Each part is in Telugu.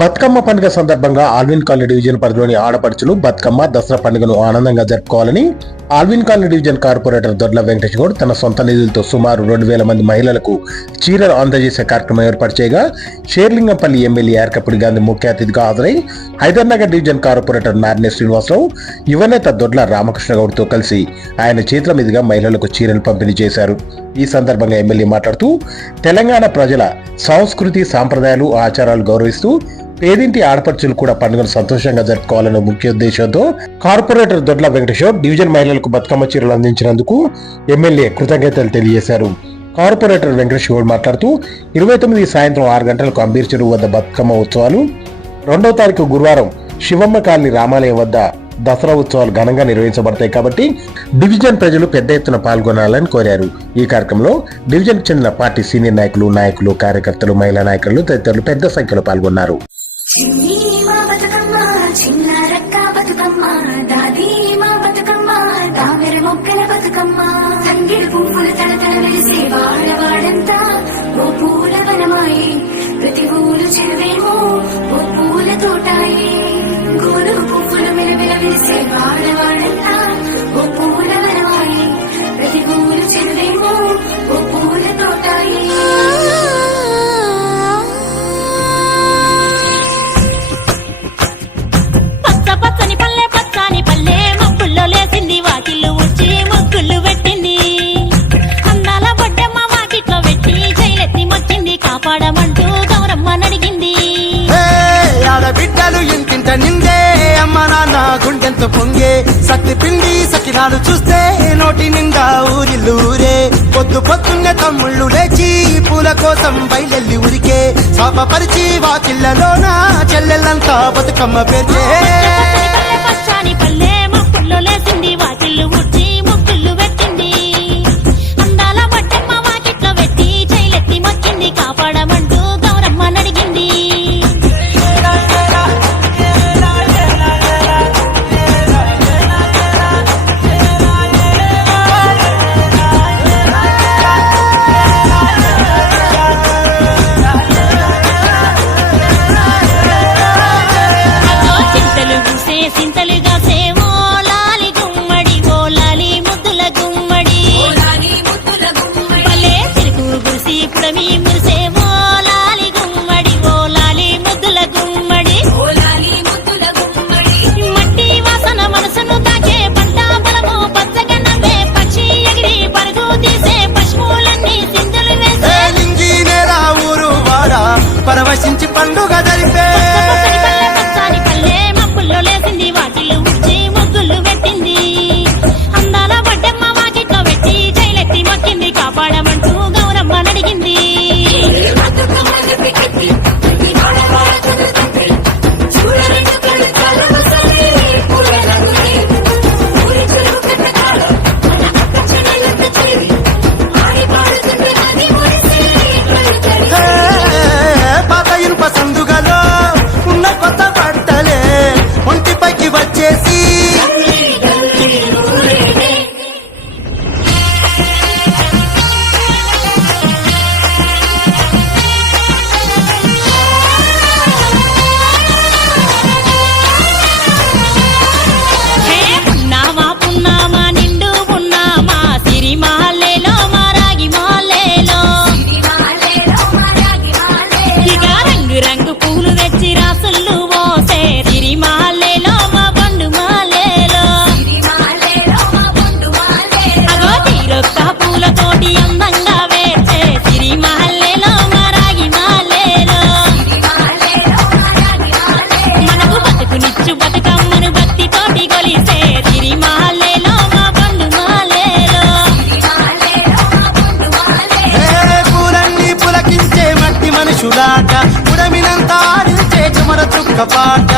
బతుకమ్మ పండుగ సందర్భంగా ఆల్విన్ కాలనీ డివిజన్ పరిధిలోని ఆడపడుచులు బతుకమ్మ దసరా పండుగను ఆనందంగా జరుపుకోవాలని ఆల్విన్ కాలనీ డివిజన్ కార్పొరేటర్ దొడ్ల వెంకటేష్ గౌడ్ తన సొంత నిధులతో సుమారు 2,000 మంది మహిళలకు చీరలు అందజేసే కార్యక్రమం ఏర్పాటు చేయగా షేర్లింగంపల్లి ఎమ్మెల్యే యార్కపూడి గాంధీ ముఖ్య అతిథిగా హాజరై హైదర్నగర్ డివిజన్ కార్పొరేటర్ నార్నే శ్రీనివాసరావు యువనేత దొడ్ల రామకృష్ణ గౌడ్తో కలిసి ఆయన చేతుల మీదుగా మహిళలకు చీరలు పంపిణీ చేశారు. ఈ సందర్భంగా ఎమ్మెల్యే మాట్లాడుతూ తెలంగాణ ప్రజల సంస్కృతి సాంప్రదాయాలు ఆచారాలు గౌరవిస్తూ పేదింటి ఆడపడుచులు కూడా పండుగను సంతోషంగా జరుపుకోవాలనే ముఖ్య ఉద్దేశంతో కార్పొరేటర్ దొడ్ల వెంకటేశ్వర్ డివిజన్ మహిళలకు బతుకమ్మ చీరలు అందించినందుకు ఎమ్మెల్యే కృతజ్ఞతలు తెలియజేశారు. కార్పొరేటర్ వెంకటేష్ గౌడ్ మాట్లాడుతూ 29 సాయంత్రం 6 గంటలకు అంబీర్ చెరువు వద్ద బతుకమ్మ ఉత్సవాలు, 2వ తారీఖు గురువారం శివమ్మ కాలనీ రామాలయం వద్ద దసరా ఉత్సవాలు ఘనంగా నిర్వహించబడతాయి కాబట్టి డివిజన్ ప్రజలు పెద్ద ఎత్తున పాల్గొనాలని కోరారు. ఈ కార్యక్రమంలో డివిజన్ కు చెందిన పార్టీ సీనియర్ నాయకులు, కార్యకర్తలు, మహిళా నాయకులు తదితరులు పెద్ద సంఖ్యలో పాల్గొన్నారు. కాపాడమంటూ గౌరమ్మ నడిగింది. ఆడబిడ్డలు ఇంటింట నిందే అమ్మ నాన్న గుండెంతో పొంగే సత్తి పిండి సకినాలు చూస్తే నోటి నిండా ఊరిల్లూరే. పొద్దున్నే తమ్ముళ్ళు లేచి పూల కోసం బయలెల్లి ఉరికే శాపపరిచి వాకిళ్లలోన చెల్లెళ్ళంతా బతుకమ్మ పేర్చే. పచ్చాని పల్లె మొక్కుల్లో లేసింది, వాకిళ్ళు ఉడ్చి ముక్కుళ్ళు పెట్టింది. అందాల బట్టమ్మ వాకిట్లో పెట్టి చైలెత్తి మొక్కింది, కాపాడమంటూ గౌరమ్మ నడిగింది. చింతలు పూసే సింతలుగా సేవో లాలి గుమ్మడి, ఓ లాలి ముద్దుల గుమ్మడి, పల్లె తిరుగు గురిసి పుడమి మురిసేవో లాలి గుమ్మడి, ఓ లాలి ముద్దుల గుమ్మడి. మట్టి వాసన మనసును తాకే పంట పొలము పచ్చగా నవ్వే పక్షి ఎగిరి పరుగు తీసే పశువులన్నీ సింధులు వేసే. లింగి నేల ఊరు వాడ పరవశించి పండుగ జరిపే. పచ్చాని పల్లె మప్పుల్లో లేసింది, వాకిళ్ళు ఉడ్చి ముగ్గులు పెట్టింది. అందాల బడ్డమ్మ వాకిట్లో పెట్టి చైలెత్తి మొక్కింది, కాపాడమంటూ గౌరమ్మ నడిగింది. పాత ఇనుప సందుగలో ఉన్న కొత్త బట్టలే ఒంటిపైకి వచ్చేసి పున్నామా పున్నామా నిండు పున్నామా సిరి మహల్లేలో మా రాగి మహల్లేలో ఇక రంగు రంగు పూలు తెచ్చి రాసుళ్ళు పోసే సిరి మహల్లేలో మా బండు మహల్లేలో. అగో తీరొక్క పూలతోటి అందంగా వేసే సిరి మహల్లేలో మా రాగి మహల్లేలో. మనకు బతుకునిచ్చు బతుకమ్మను భక్తితోటి కొలిసే సిరి మహల్లేలో మా బండు మహల్లేలో. పూలన్నీ పులకించే మట్టి మనుషులాట ఉడమినంతా ఆడించే చెమర చుక్క పాట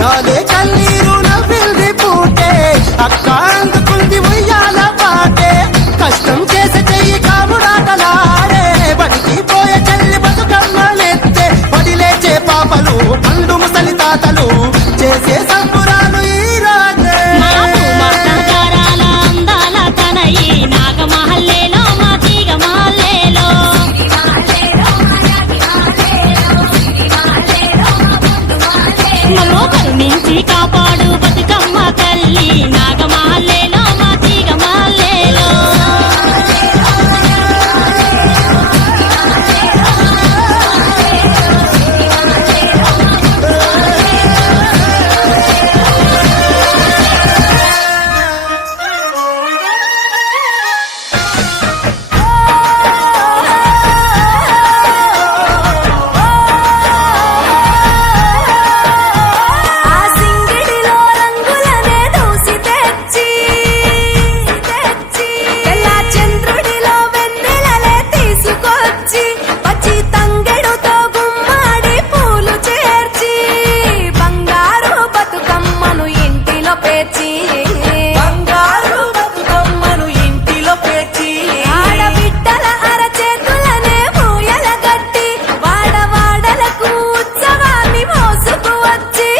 రాలే కన్నీరు నవ్వింది పూటే అక్క అందుకుంది ఉయ్యాల పాటే. కష్టం చేసే చెయ్యి కాముడాటలాడే బడికి పోయే చెల్లి బతుకమ్మలెత్తే పడిలేచే పాపలు పండు ముసలి తాతలు చేసే సంబురాలు ఈ రాజే. మాట్లాడాల అందాల తనయి నాగ మహల్లేలో మా తీగ మహల్లేలో. కాపాడు బతుకమ్మ తల్లి నాగమాలేలో మా తీగమాలేలో ఆ సింగిడిలో రంగులనే దూసి తెచ్చి తెల్ల చంద్రుడిలో వెన్నెలలే తీసుకొచ్చి పచ్చి తంగెడుతో గుమ్మాడి పూలు చేర్చి బంగారు బతుకమ్మను ఇంటిలో పేర్చి ఆడబిడ్డల అరచేతులనే పూయల గట్టి వాడవాడలకు ఉత్సవాన్ని మోసుకు వచ్చి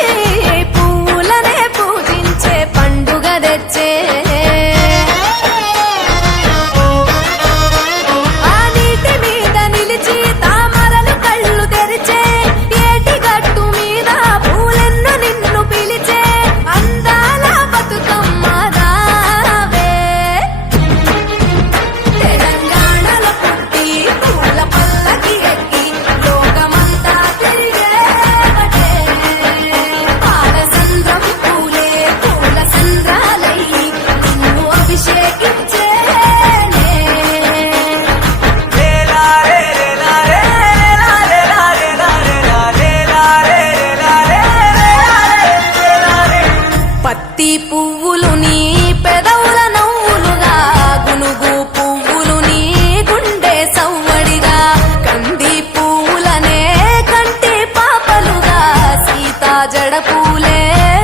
పువ్వులనే పూజించే పండుగ తెచ్చే ఆ నీటి మీద నిలిచి తామరలు కళ్ళు తెరిచే ఏటి గట్టు మీద పూలెన్ను నిన్ను పిలిచే అందాల బతుకమ్మ రావే తెలంగాణలో పుట్టి పూల పల్లకి ఎక్కి లోకమంతా తిరిగేవటే పాలసంద్రం పూలే పూల సంద్రాలయ్యి నిన్ను అభిషేకించేనే పత్తి పువ్వులు నీ పెదవుల నవ్వులుగా గునుగు పువ్వులు నీ గుండె సవ్వడిగా కంది పువ్వులనే కంటి పాపలుగా సీతా జడ పూలే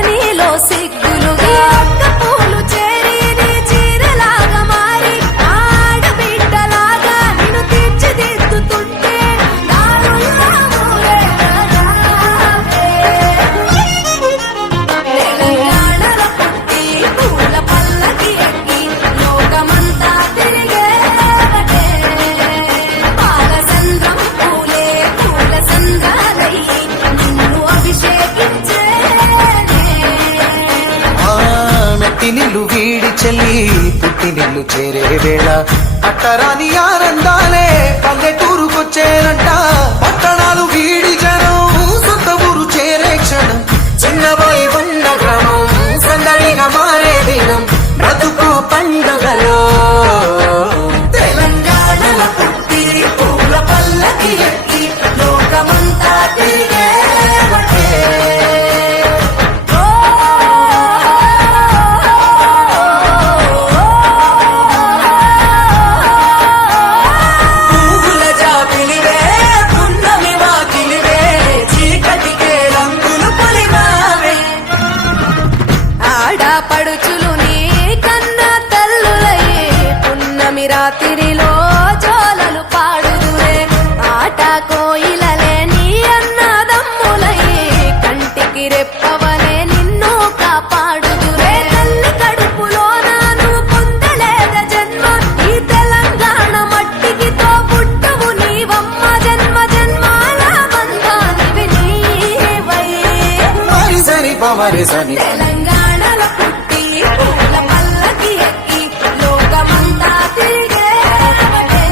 నీలో సిగ్గులుగా ఒక్క పూలు చేరి నీ చీరలాగా మారి ఆడబిడ్డలాగా నిన్ను తీర్చిదిద్దుతుంటే నాలుల్లా తెలంగాణలో పుట్టి పూల పల్లకి ఎక్కి లోకమంతా తిరిగేవటే పాలసంద్రం పూలే పూల సంద్రాలయ్యి నిన్ను అభిషేకించేనే ఆ మెట్టి నిల్లు వీడి చెల్లి పుట్టి నిల్లు చేరే వేళ పట్టరాని ఆనందాలే పల్లెటూరుకొచ్చేనంట పట్టణాలు వీడి జనం సొంత ఊరు చేరే క్షణం చిన్నబోయి ఉన్న గ్రామం సందడిగా మారే దినం బ్రతుకు పండుగలో తెలంగాణలో పుట్టి పూల పల్లకి ఎక్కి లోకమంతా తిరిగేవటే పువ్వుల జాబిలివే పున్నమి వాకిలివే చీకటికే రంగులు పొలిమావే ఆడపడుచులు నీ కన్న తల్లులయ్యే పున్నమి రాత్రిలో జోలలు పాడుదురే ఆట కోయిలలే నీ అన్నదమ్ములయ్యే కంటికి రెప్పవలే నిన్ను కాపాడుదురే తల్లి కడుపులో నాను పొందలేద జన్మ ఈ తెలంగాణ మట్టికి తో పుట్టవు నీవమ్మ జన్మ జన్మాల బంధానివి నీవై మరిసని పమరిసని తెలంగాణలో పుట్టి పూల పల్లకి ఎక్కి లోకమంతా తిరిగేవటే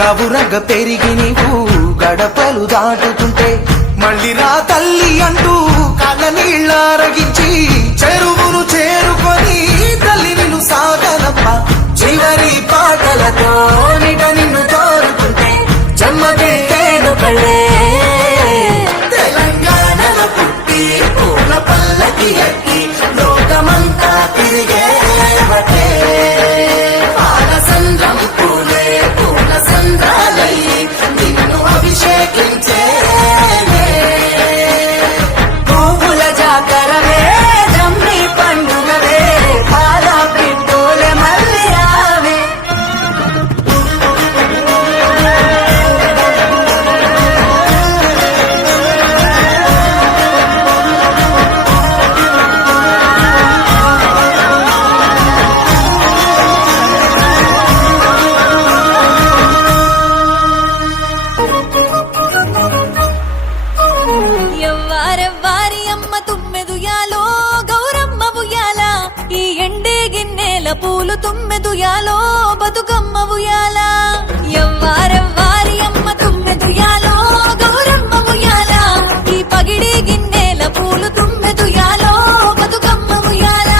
గవురగ పెరిగి నీవు గడపలు దాటుతుంటే మళ్ళీ రా తల్లి అంటూ కళ్ళ నీళ్ళారగించి చెరువును చేరుకొని తల్లి నిన్ను సాగనప్ప చివరి పాటలతో నిట నిన్ను తోరుతుంటే చెమ్మగిట్టేను కళ్ళే తెలంగాణలో పుట్టి పూల పల్లకి ఎక్కి లోకమంతా తిరిగేవటే పాలసంద్రం పూలే పూల సంద్రాలయ్యి నిన్ను అభిషేకించేనే పువ్వుల జాతరవే జమ్మి పండుగవే పాల పిట్టోలే మళ్ళీ రావే పూలు తుమ్మెదుయాలో బతుకమ్మ ఉయ్యాల ఎవ్వారెవ్వారి అమ్మ తుమ్మెదుయాలో గౌరమ్మ ఉయ్యాల ఈ పగిడి గిన్నెల పూలు తుమ్మెదుయాలో బతుకమ్మ ఉయ్యాల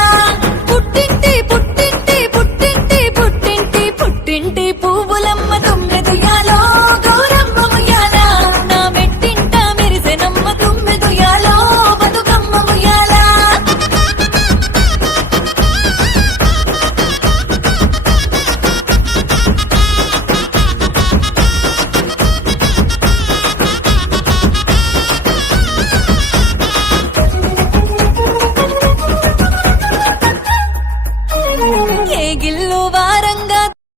పుట్టింటి పుట్టింటి పుట్టింటి పుట్టింటి పుట్టింటి పువ్వులమ్మ తుమ్మెదుయాలో గౌరమ్మ ఉయ్యాల నా మెట్టింట మెరిసెనమ్మ తుమ్మెదుయాలో బతుకమ్మ ఉయ్యాల ఏ గిల్లు